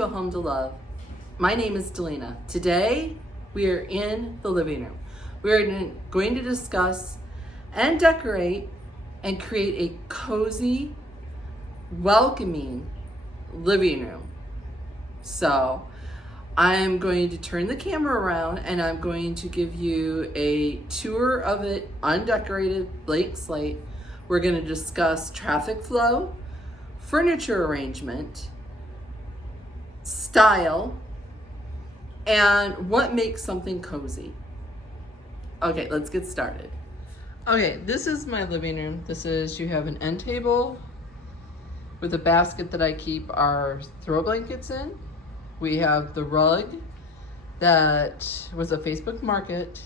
to A Home to Love. My name is Delina. Today we are in the living room. We are going to discuss and decorate and create a cozy, welcoming living room. So I'm going to turn the camera around and I'm going to give you a tour of it, undecorated, blank slate. We're going to discuss traffic flow, furniture arrangement, style, and what makes something cozy. Okay, let's get started. Okay, this is my living room. You have an end table with a basket that I keep our throw blankets in. We have the rug that was a Facebook Market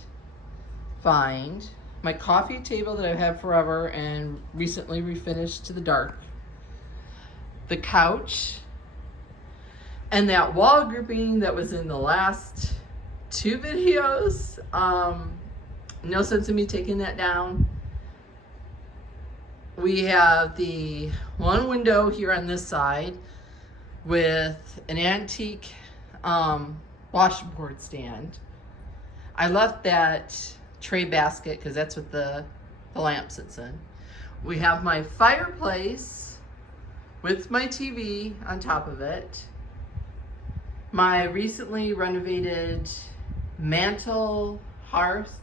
find. My coffee table that I've had forever and recently refinished to the dark. The couch. And that wall grouping that was in the last 2 videos. No sense in me taking that down. We have the one window here on this side with an antique washboard stand. I left that tray basket because that's what the lamp sits in. We have my fireplace with my TV on top of it. My recently renovated mantle hearth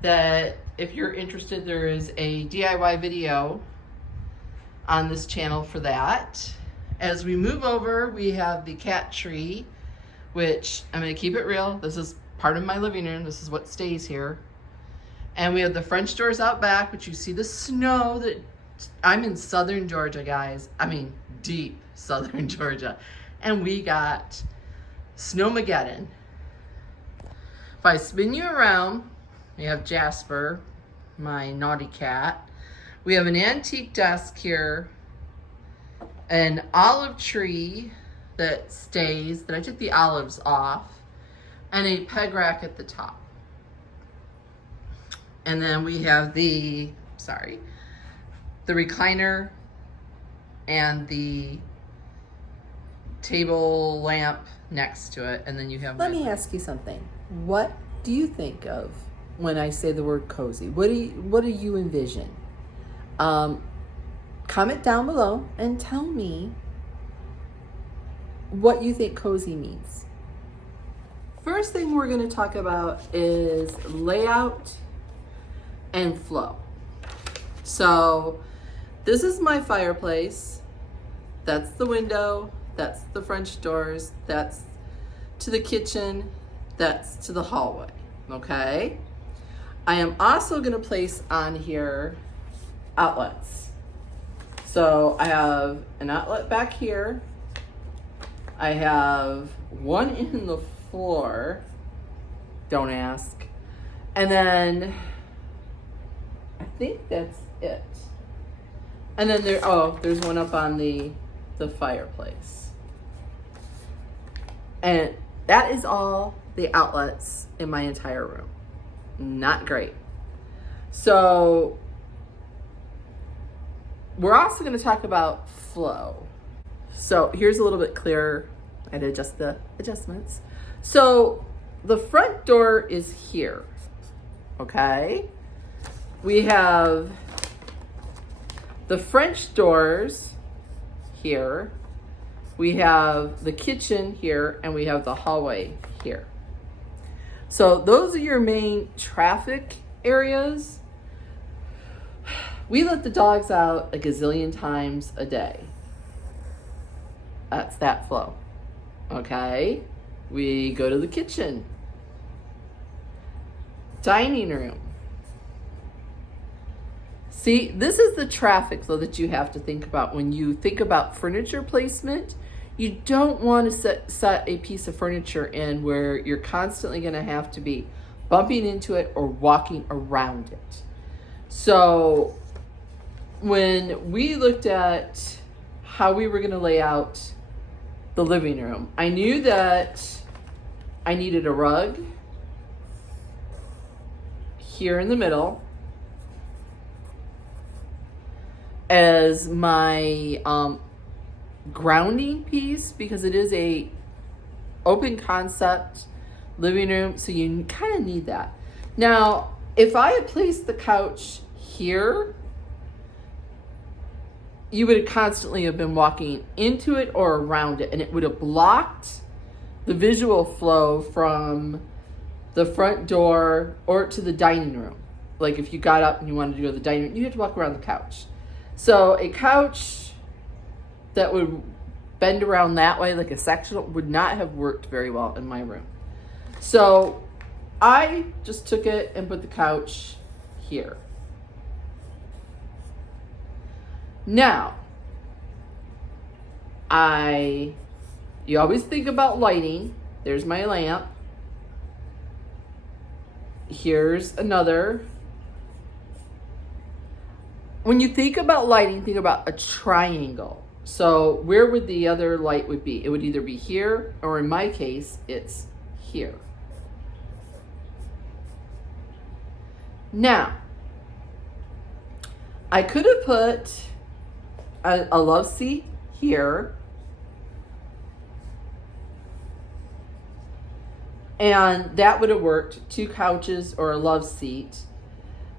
that, if you're interested, there is a DIY video on this channel for that. As we move over, we have the cat tree, which I'm going to keep it real. This is part of my living room. This is what stays here. And we have the French doors out back, which you see the snow that I'm in southern Georgia, guys. I mean, deep southern Georgia. And we got Snowmageddon. If I spin you around, we have Jasper, my naughty cat. We have an antique desk here, an olive tree that stays, that I took the olives off, and a peg rack at the top. And then we have the recliner and the table lamp next to it, and then you have. Let me ask you something. What do you think of when I say the word cozy? What do you envision? Comment down below and tell me what you think cozy means. First thing we're going to talk about is layout and flow. So this is my fireplace. That's the window. That's the French doors. That's to the kitchen. That's to the hallway. Okay? I am also going to place on here outlets. So I have an outlet back here. I have one in the floor. Don't ask. And then I think that's it. And then there's one up on the fireplace. And that is all the outlets in my entire room. Not great. So we're also going to talk about flow. So here's a little bit clearer. I had to adjust the adjustments. So the front door is here. Okay? We have the French doors here. We have the kitchen here, and we have the hallway here. So those are your main traffic areas. We let the dogs out a gazillion times a day. That's that flow. Okay? We go to the kitchen. Dining room. See, this is the traffic flow that you have to think about when you think about furniture placement. You don't want to set a piece of furniture in where you're constantly going to have to be bumping into it or walking around it. So when we looked at how we were going to lay out the living room, I knew that I needed a rug here in the middle as my grounding piece because it is a open concept living room, so you kind of need that. Now, if I had placed the couch here, you would constantly have been walking into it or around it, and it would have blocked the visual flow from the front door or to the dining room. Like if you got up and you wanted to go to the dining room, you had to walk around the couch. So a couch that would bend around that way, like a sectional, would not have worked very well in my room. So I just took it and put the couch here. Now, you always think about lighting. There's my lamp. Here's another. When you think about lighting, think about a triangle. So where would the other light would be? It would either be here, or in my case, it's here. Now, I could have put a love seat here, and that would have worked. 2 couches or a love seat.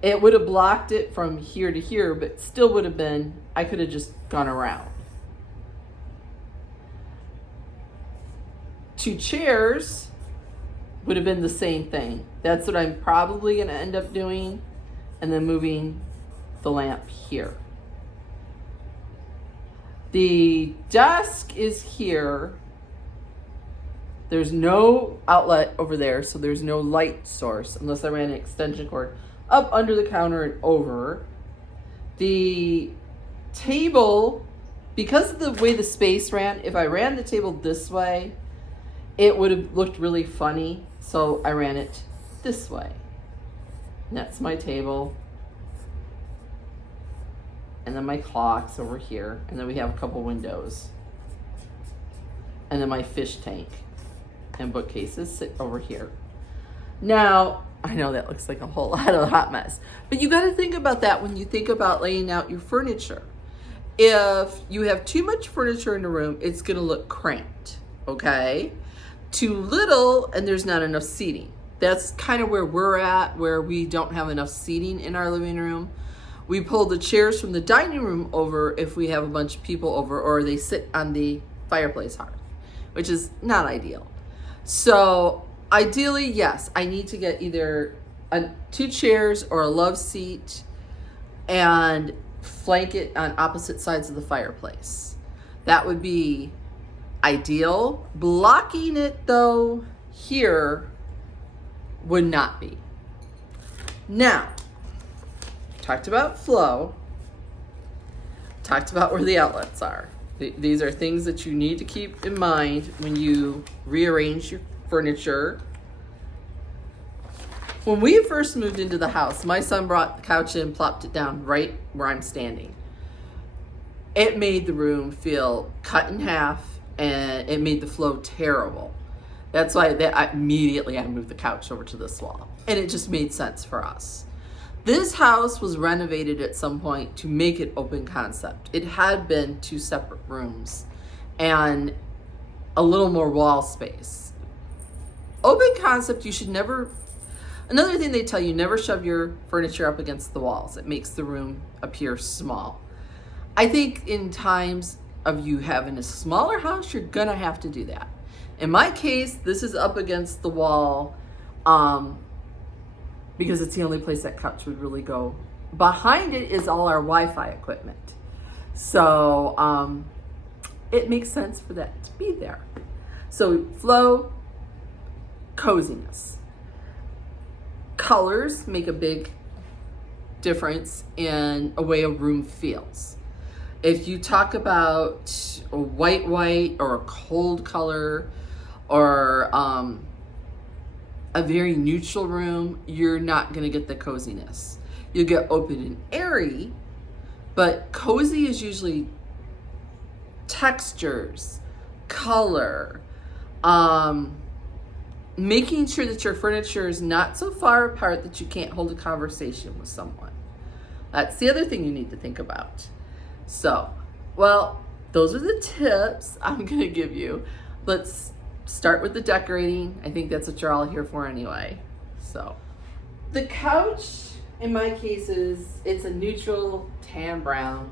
It would have blocked it from here to here, but still would have been, I could have just gone around. 2 chairs would have been the same thing. That's what I'm probably going to end up doing, and then moving the lamp here. The desk is here. There's no outlet over there, so there's no light source unless I ran an extension cord up under the counter and over. The table, because of the way the space ran, if I ran the table this way, it would have looked really funny. So I ran it this way. And that's my table. And then my clock's over here. And then we have a couple windows. And then my fish tank and bookcases sit over here. Now, I know that looks like a whole lot of a hot mess, but you got to think about that when you think about laying out your furniture. If you have too much furniture in the room, it's going to look cramped, okay? Too little, and there's not enough seating. That's kind of where we're at, where we don't have enough seating in our living room. We pull the chairs from the dining room over if we have a bunch of people over, or they sit on the fireplace hearth, which is not ideal. So ideally, yes, I need to get either 2 chairs or a love seat and flank it on opposite sides of the fireplace. That would be ideal. Blocking it though here would not be. Now, talked about flow, talked about where the outlets are. These are things that you need to keep in mind when you rearrange your furniture. When we first moved into the house, my son brought the couch in, plopped it down right where I'm standing. It made the room feel cut in half, and it made the flow terrible. That's why I immediately moved the couch over to this wall, and it just made sense for us. This house was renovated at some point to make it open concept. It had been 2 separate rooms and a little more wall space. Open concept, you should never, another thing they tell you, never shove your furniture up against the walls. It makes the room appear small. I think in times of you having a smaller house, you're gonna have to do that. In my case, this is up against the wall, because it's the only place that couch would really go. Behind it is all our Wi-Fi equipment. So it makes sense for that to be there. So flow, coziness. Colors make a big difference in a way a room feels. If you talk about a white or a cold color or a very neutral room, you're not going to get the coziness. You'll get open and airy, but cozy is usually textures, color, making sure that your furniture is not so far apart that you can't hold a conversation with someone. That's the other thing you need to think about. So, well, those are the tips I'm gonna give you. Let's start with the decorating. I think that's what you're all here for anyway. So the couch in my case it's a neutral tan brown.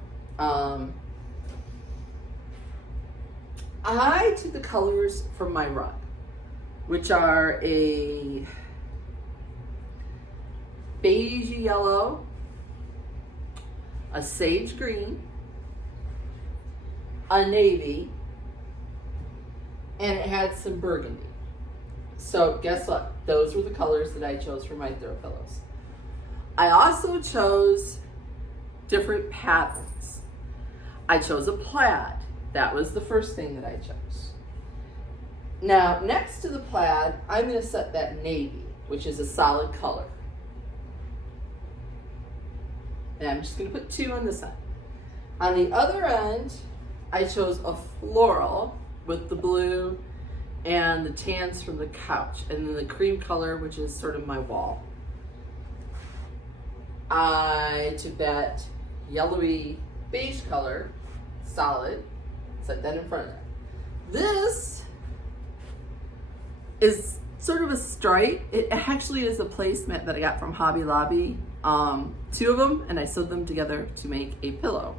I took the colors from my rug, which are a beige yellow, a sage green, a navy, and it had some burgundy. So guess what? Those were the colors that I chose for my throw pillows. I also chose different patterns. I chose a plaid. That was the first thing that I chose. Now, next to the plaid, I'm going to set that navy, which is a solid color. And I'm just going to put 2 on this end. On the other end, I chose a floral with the blue and the tans from the couch, and then the cream color, which is sort of my wall. I took that yellowy beige color, solid, set that in front of there. This is sort of a stripe. It actually is a placemat that I got from Hobby Lobby. 2 of them, and I sewed them together to make a pillow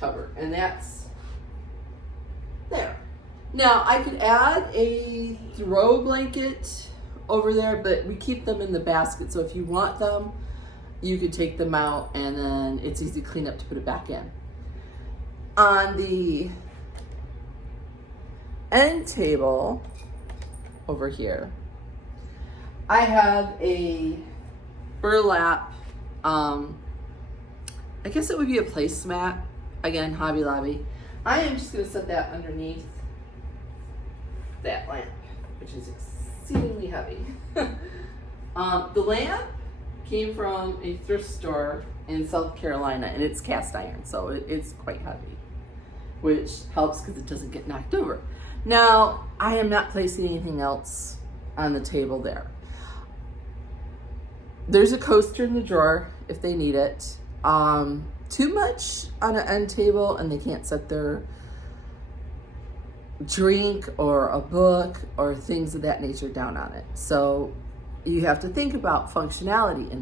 cover, and that's there. Now I could add a throw blanket over there, but we keep them in the basket, so if you want them, you could take them out and then it's easy to clean up to put it back in. On the end table over here, I have a burlap, I guess it would be a placemat, again, Hobby Lobby. I am just going to set that underneath that lamp, which is exceedingly heavy. The lamp came from a thrift store in South Carolina, and it's cast iron, so it's quite heavy, which helps because it doesn't get knocked over. Now, I am not placing anything else on the table there. There's a coaster in the drawer if they need it. Too much on an end table and they can't set their drink or a book or things of that nature down on it. So you have to think about functionality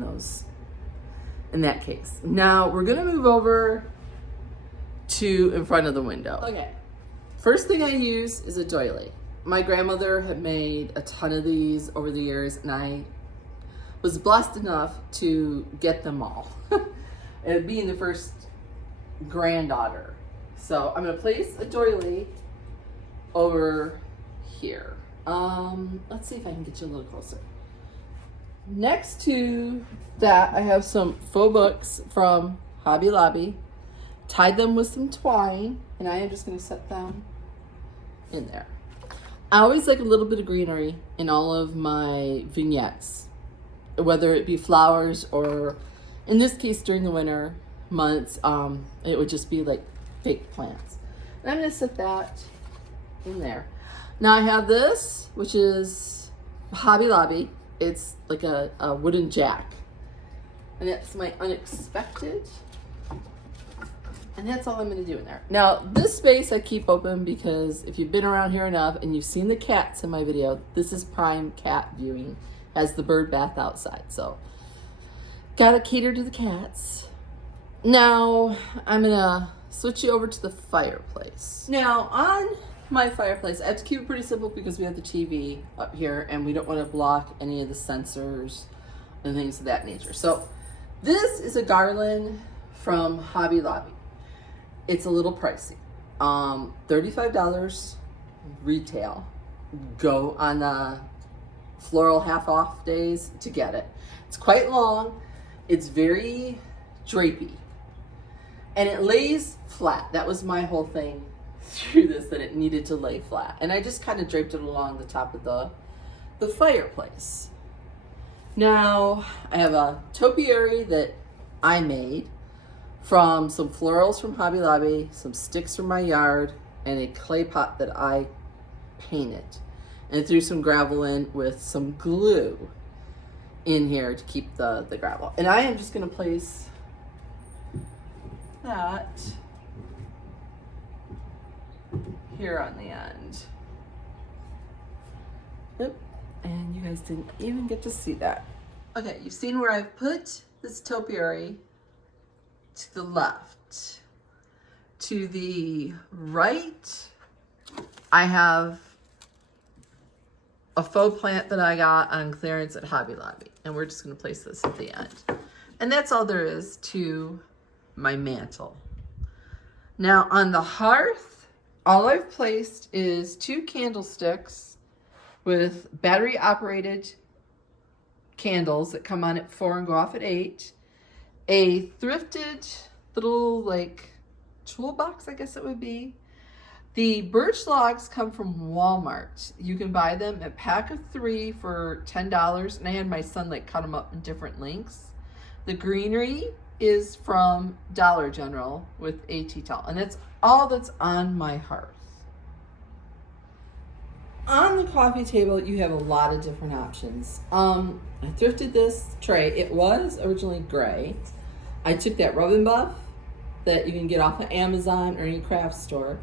in that case. Now we're gonna move over to in front of the window. Okay, first thing I use is a doily. My grandmother had made a ton of these over the years, and I was blessed enough to get them all. And being the first granddaughter. So I'm gonna place a doily over here. Let's see if I can get you a little closer. Next to that, I have some faux books from Hobby Lobby. Tied them with some twine, and I am just gonna set them in there. I always like a little bit of greenery in all of my vignettes, whether it be flowers or, in this case, during the winter months, it would just be like fake plants. And I'm gonna set that in there. Now I have this, which is Hobby Lobby. It's like a wooden jack. And that's my unexpected. And that's all I'm gonna do in there. Now, this space I keep open because if you've been around here enough and you've seen the cats in my video, this is prime cat viewing as the bird bath outside. So, gotta cater to the cats. Now, I'm gonna switch you over to the fireplace. Now, on my fireplace, I have to keep it pretty simple because we have the TV up here and we don't wanna block any of the sensors and things of that nature. So, this is a garland from Hobby Lobby. It's a little pricey. $35 retail. Go on the floral half off days to get it. It's quite long. It's very drapey. And it lays flat. That was my whole thing through this, that it needed to lay flat. And I just kind of draped it along the top of the fireplace. Now, I have a topiary that I made from some florals from Hobby Lobby, some sticks from my yard, and a clay pot that I painted. And threw some gravel in with some glue in here to keep the gravel. And I am just gonna place that here on the end. Yep, and you guys didn't even get to see that. Okay, you've seen where I've put this topiary to the left. To the right, I have a faux plant that I got on clearance at Hobby Lobby, and we're just gonna place this at the end. And that's all there is to my mantle. Now on the hearth, all I've placed is 2 candlesticks with battery operated candles that come on at 4 and go off at 8. A thrifted little like toolbox, I guess it would be. The birch logs come from Walmart. You can buy them a pack of 3 for $10, and I had my son like cut them up in different lengths. The greenery is from Dollar General with a tea towel, and that's all that's on my hearth. On the coffee table, you have a lot of different options. I thrifted this tray. It was originally gray. I took that rub and buff that you can get off of Amazon or any craft store,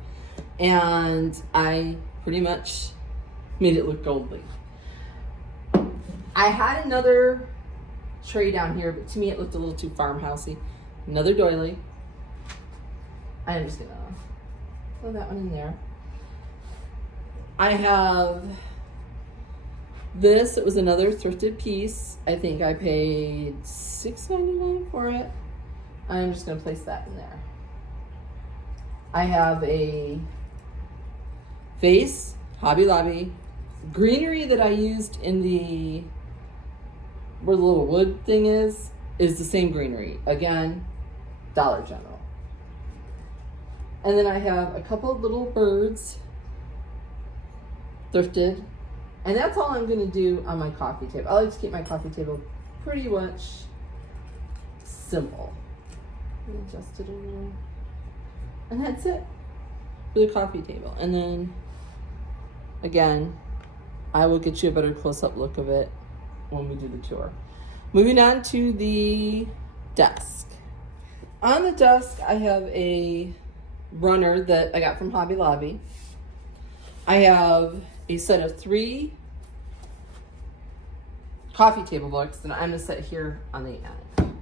and I pretty much made it look goldly. I had another tray down here, but to me it looked a little too farmhousey. Another doily. I am just gonna throw that one in there. I have this. It was another thrifted piece. I think I paid $6.99 for it. I'm just gonna place that in there. I have a vase, Hobby Lobby, greenery that I used in the, where the little wood thing is the same greenery. Again, Dollar General. And then I have a couple of little birds, thrifted. And that's all I'm gonna do on my coffee table. I like to keep my coffee table pretty much simple. Adjust it a little. And that's it for the coffee table. And then, again, I will get you a better close-up look of it when we do the tour. Moving on to the desk. On the desk, I have a runner that I got from Hobby Lobby. I have a set of 3 coffee table books that I'm going to set here on the end.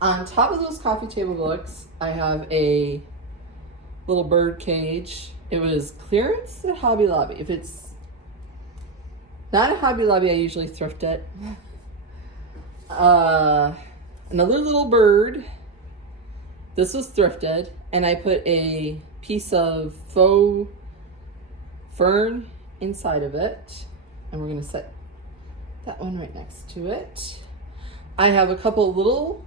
On top of those coffee table books, I have a little bird cage. It was clearance at Hobby Lobby. If it's not at Hobby Lobby, I usually thrift it. Another little bird. This was thrifted, and I put a piece of faux fern inside of it, and we're gonna set that one right next to it. I have a couple of little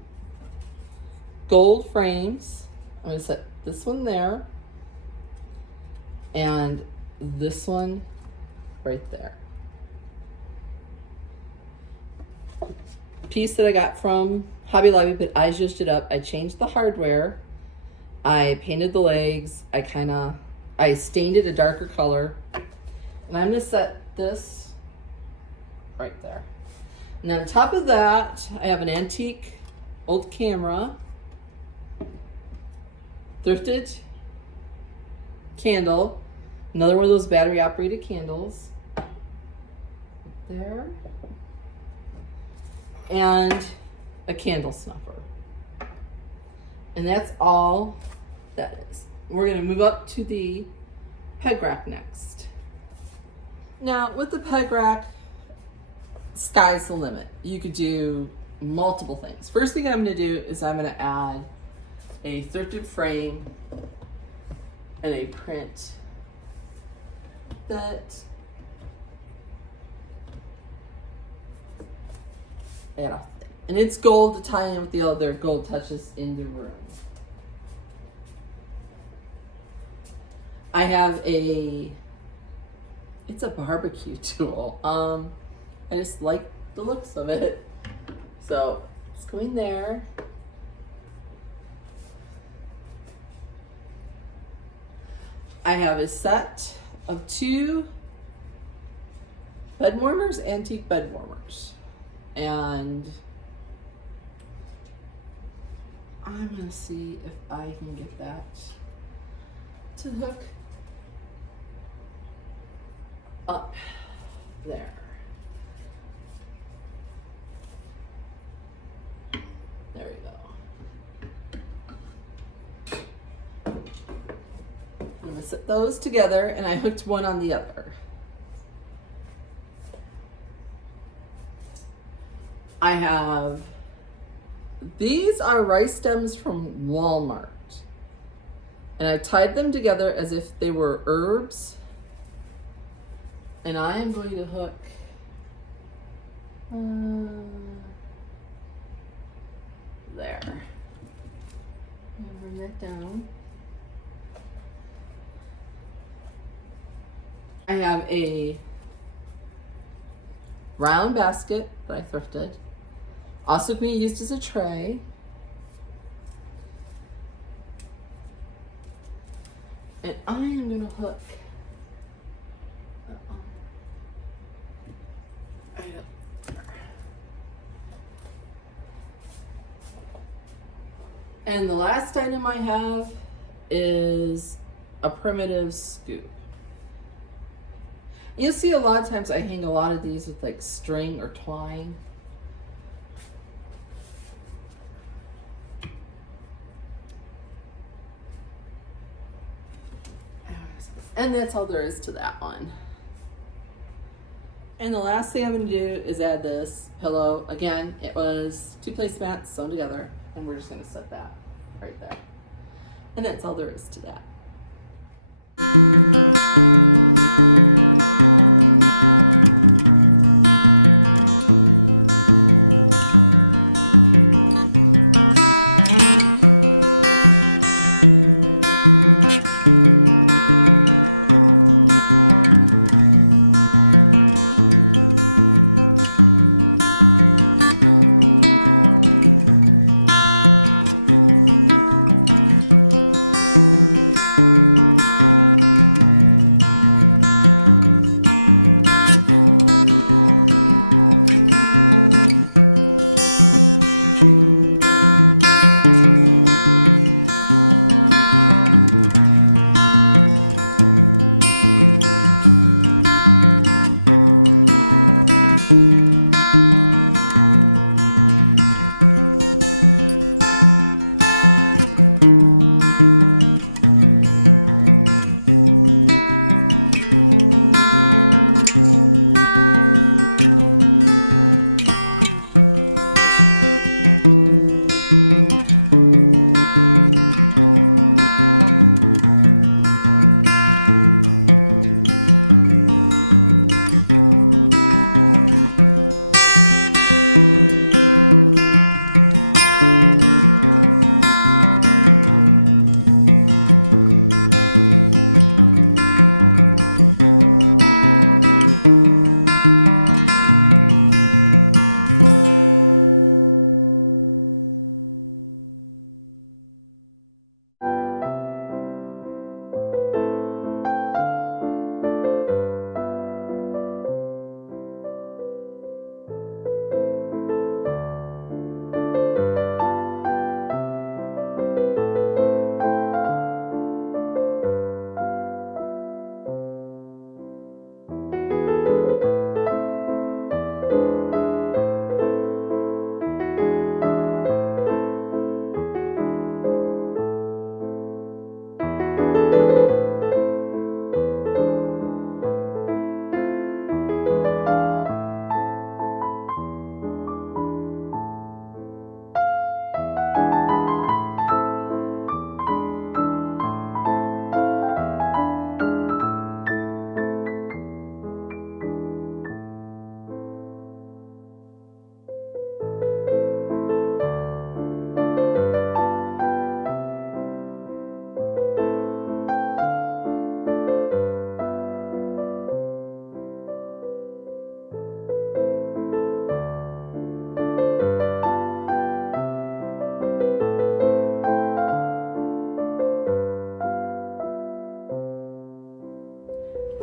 gold frames. I'm gonna set this one there, and this one right there. Piece that I got from Hobby Lobby, but I zhuzhed it up. I changed the hardware. I painted the legs. I stained it a darker color. And I'm gonna set this right there. And on top of that, I have an antique old camera, thrifted candle, another one of those battery operated candles, right there, and a candle snuffer. And that's all that is. We're gonna move up to the peg rack next. Now with the peg rack, sky's the limit. You could do multiple things. First thing I'm gonna do is I'm gonna add a thrifted frame and a print that add off there. And it's gold to tie in with the other gold touches in the room. I have it's a barbecue tool. I just like the looks of it. So let's go in there. I have a set of 2 bed warmers, antique bed warmers. And I'm going to see if I can get that to hook up there. There we go. I'm going to set those together, and I hooked one on the other. I have, these are rice stems from Walmart. And I've tied them together as if they were herbs. And I am going to hook there. And bring that down. I have a round basket that I thrifted. Also can be used as a tray. And I am going to hook right up there. And the last item I have is a primitive scoop. You'll see a lot of times I hang a lot of these with like string or twine. And that's all there is to that one. And the last thing I'm going to do is add this pillow. Again, it was 2 placemats sewn together, and we're just going to set that right there. And that's all there is to that.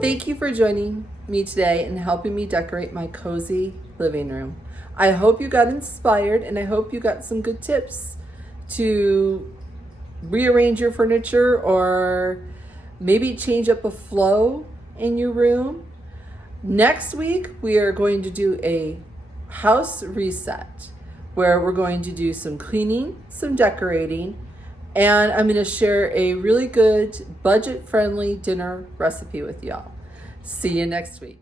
Thank you for joining me today and helping me decorate my cozy living room. I hope you got inspired, and I hope you got some good tips to rearrange your furniture or maybe change up a flow in your room. Next week, we are going to do a house reset where we're going to do some cleaning, some decorating, and I'm going to share a really good budget-friendly dinner recipe with y'all. See you next week.